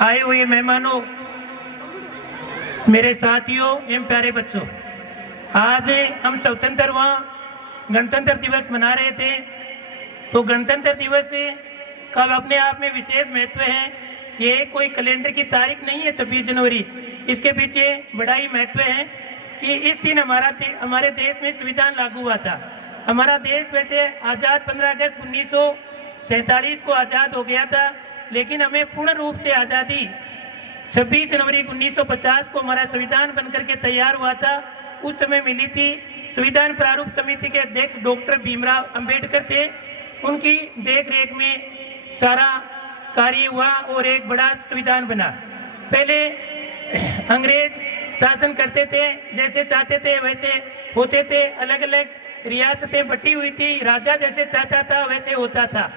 आए हुए मेहमानों, मेरे साथियों एवं प्यारे बच्चों, आज हम स्वतंत्रवा गणतंत्र दिवस मना रहे थे। तो गणतंत्र दिवस का अपने आप में विशेष महत्व है। ये कोई कैलेंडर की तारीख नहीं है 26 जनवरी, इसके पीछे बड़ा ही महत्व है कि इस दिन हमारे देश में संविधान लागू हुआ था। हमारा देश वैसे आज़ाद 15 अगस्त 1947 को आज़ाद हो गया था, लेकिन हमें पूर्ण रूप से आज़ादी 26 जनवरी 1950 को हमारा संविधान बनकर के तैयार हुआ था। उस समय मिली थी। संविधान प्रारूप समिति के अध्यक्ष डॉक्टर भीमराव अंबेडकर थे। उनकी देख-रेख में सारा कार्य हुआ और एक बड़ा संविधान बना। पहले अंग्रेज शासन करते थे, जैसे चाहते थे वैसे होते थे। अलग अलग रियासतें बटी हुई थी, राजा जैसे चाहता था वैसे होता था।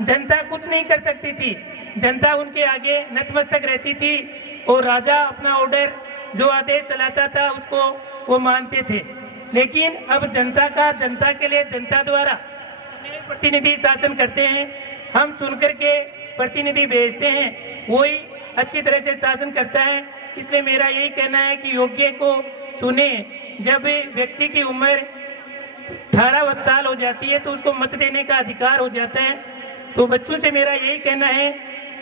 जनता कुछ नहीं कर सकती थी, जनता उनके आगे नतमस्तक रहती थी और राजा अपना ऑर्डर जो आदेश चलाता था उसको वो मानते थे। लेकिन अब जनता के लिए जनता द्वारा प्रतिनिधि शासन करते हैं। हम सुनकर के प्रतिनिधि भेजते हैं, वही अच्छी तरह से शासन करता है। इसलिए मेरा यही कहना है कि योग्य को चुने। जब व्यक्ति की उम्र 18 साल हो जाती है तो उसको मत देने का अधिकार हो जाता है। तो बच्चों से मेरा यही कहना है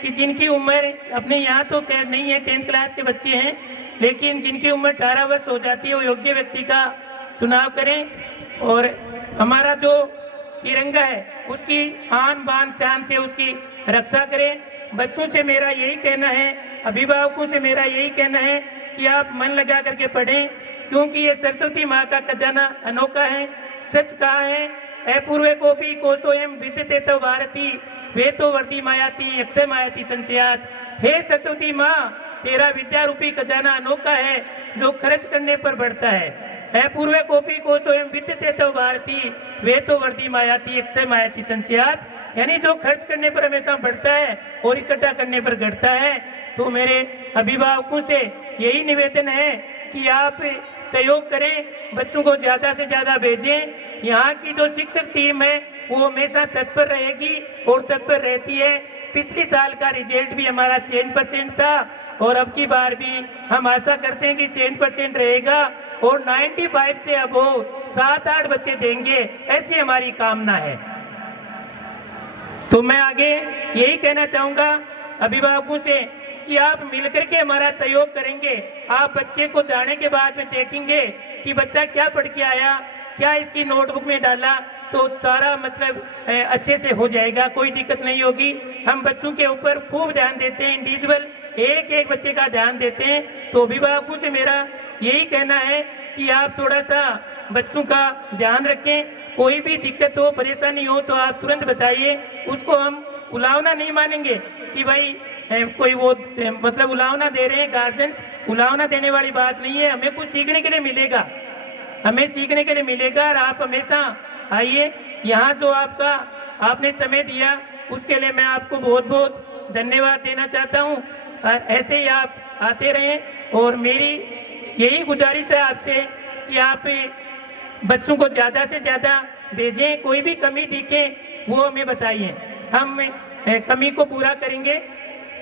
कि जिनकी उम्र अपने यहाँ तो नहीं है, 10th क्लास के बच्चे हैं, लेकिन जिनकी उम्र 18 वर्ष हो जाती है वो योग्य व्यक्ति का चुनाव करें और हमारा जो तिरंगा है उसकी आन बान शान से उसकी रक्षा करें। बच्चों से मेरा यही कहना है, अभिभावकों से मेरा यही कहना है कि आप मन लगा करके पढ़ें, क्योंकि ये सरस्वती माँ का खजाना अनोखा है। सच कहा है, अपूर्व कोपी कोशोयम विद्यते तो भारती वे तो वर्दी मायाती अक्षय मायाती संचयात। हे सरस्वती माँ, तेरा विद्या रूपी खजाना अनोखा है जो खर्च करने पर बढ़ता है। अपूर्व कोपी कोशोयम विद्यते तो भारती वे तो वर्दी मायाती अक्षय मायाती संचयात, यानी जो खर्च करने पर हमेशा बढ़ता है और इकट्ठा करने पर घटता है। तो मेरे अभिभावकों से यही निवेदन है कि आप सहयोग करें, बच्चों को ज्यादा से ज्यादा भेजें। यहाँ की जो शिक्षक टीम है वो हमेशा तत्पर रहेगी और तत्पर रहती है। पिछले साल का रिजल्ट भी हमारा 100% था और अब की बार भी हम आशा करते हैं कि 100% रहेगा और 95 से अब 7-8 बच्चे देंगे, ऐसी हमारी कामना है। तो मैं आगे यही कहना चाहूँगा अभिभावकों से कि आप मिलकर के हमारा सहयोग करेंगे। आप बच्चे को जाने के बाद में देखेंगे कि बच्चा क्या पढ़ के आया, क्या इसकी नोटबुक में डाला, तो सारा मतलब अच्छे से हो जाएगा, कोई दिक्कत नहीं होगी। हम बच्चों के ऊपर खूब ध्यान देते हैं, इंडिविजुअल एक एक बच्चे का ध्यान देते हैं। तो अभिभावकों से मेरा यही कहना है कि आप थोड़ा सा बच्चों का ध्यान रखें। कोई भी दिक्कत हो, परेशानी हो तो आप तुरंत बताइए। उसको हम उलावना नहीं मानेंगे कि भाई कोई वो मतलब उलावना दे रहे हैं। गार्जियंस उलावना देने वाली बात नहीं है। हमें कुछ सीखने के लिए मिलेगा, हमें सीखने के लिए मिलेगा। और आप हमेशा आइए, यहाँ जो आपने समय दिया उसके लिए मैं आपको बहुत बहुत धन्यवाद देना चाहता हूँ। ऐसे ही आप आते रहें और मेरी यही गुजारिश है आपसे कि आप बच्चों को ज़्यादा से ज़्यादा भेजें। कोई भी कमी दिखे वो हमें बताइए, हम कमी को पूरा करेंगे।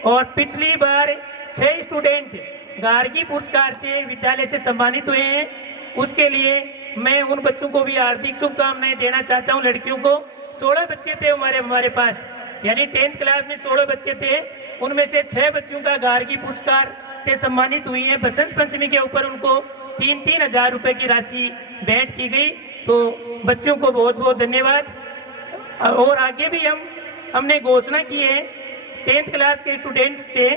और पिछली बार 6 स्टूडेंट गार्गी पुरस्कार से विद्यालय से सम्मानित हुए हैं, उसके लिए मैं उन बच्चों को भी हार्दिक शुभकामनाएं देना चाहता हूं। लड़कियों को 16 बच्चे थे हमारे पास, यानी 10th क्लास में 16 बच्चे थे, उनमें से 6 बच्चों का गार्गी पुरस्कार से सम्मानित हुई है। बसंत पंचमी के ऊपर उनको 3-3 हजार रुपए की राशि भेंट की गई। तो बच्चों को बहुत बहुत धन्यवाद। और आगे भी हमने घोषणा की है 10th क्लास के स्टूडेंट से,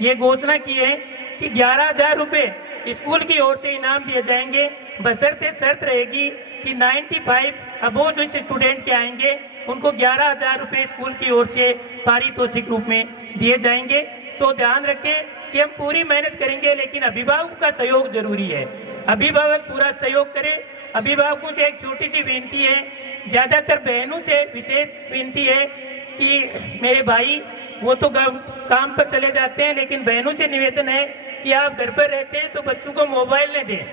ये घोषणा की है कि 11,000 रुपये स्कूल की ओर से इनाम दिए जाएंगे। बशर्ते शर्त रहेगी कि 95 अबो जो इस स्टूडेंट के आएंगे उनको 11,000 रुपये स्कूल की ओर से पारितोषिक रूप में दिए जाएंगे। सो ध्यान रखें कि हम पूरी मेहनत करेंगे, लेकिन अभिभावक का सहयोग जरूरी है। अभिभावक पूरा सहयोग करें। अभिभावकों से एक छोटी सी विनती है, ज़्यादातर बहनों से विशेष विनती है कि मेरे भाई वो तो काम पर चले जाते हैं, लेकिन बहनों से निवेदन है कि आप घर पर रहते हैं तो बच्चों को मोबाइल न दें।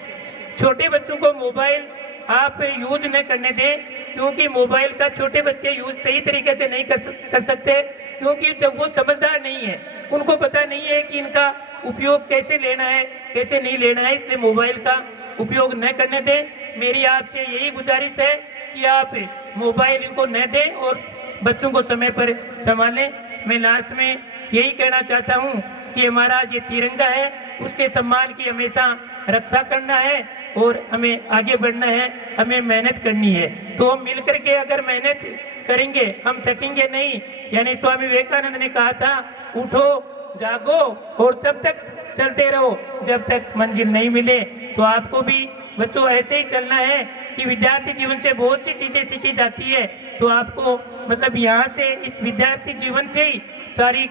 छोटे बच्चों को मोबाइल आप यूज न करने दें, क्योंकि मोबाइल का छोटे बच्चे यूज सही तरीके से नहीं कर सकते, क्योंकि जब वो समझदार नहीं है। उनको पता नहीं है कि इनका उपयोग कैसे लेना है, कैसे नहीं लेना है, इसलिए मोबाइल का उपयोग न करने दें। मेरी आपसे यही गुजारिश है कि आप मोबाइल इनको न दें और बच्चों को समय पर संभालें। मैं लास्ट में यही कहना चाहता हूं कि हमारा ये तिरंगा है, उसके सम्मान की हमेशा रक्षा करना है और हमें आगे बढ़ना है, हमें मेहनत करनी है। तो हम मिलकर के अगर मेहनत करेंगे हम थकेंगे नहीं। यानी स्वामी विवेकानंद ने कहा था, उठो जागो और तब तक चलते रहो जब तक मंजिल नहीं मिले। तो आपको भी बच्चों ऐसे ही चलना है कि विद्यार्थी जीवन से बहुत सी चीजें सीखी जाती है। तो आपको मतलब यहाँ से इस विद्यार्थी जीवन से ही सारी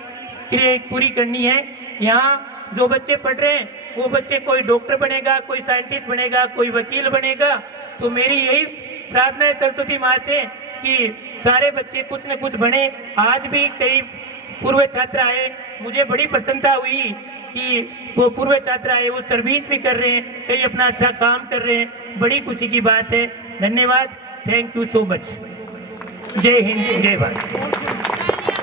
क्रिया पूरी करनी है। यहाँ जो बच्चे पढ़ रहे हैं वो बच्चे कोई डॉक्टर बनेगा, कोई साइंटिस्ट बनेगा, कोई वकील बनेगा। तो मेरी यही प्रार्थना है सरस्वती माँ से कि सारे बच्चे कुछ न कुछ बने। आज भी कई पूर्व छात्र आए, मुझे बड़ी प्रसन्नता हुई कि वो पूर्व छात्र आए, वो सर्विस भी कर रहे हैं, कई अपना अच्छा काम कर रहे हैं, बड़ी खुशी की बात है। धन्यवाद, थैंक यू सो मच। जय हिंद, जय भारत।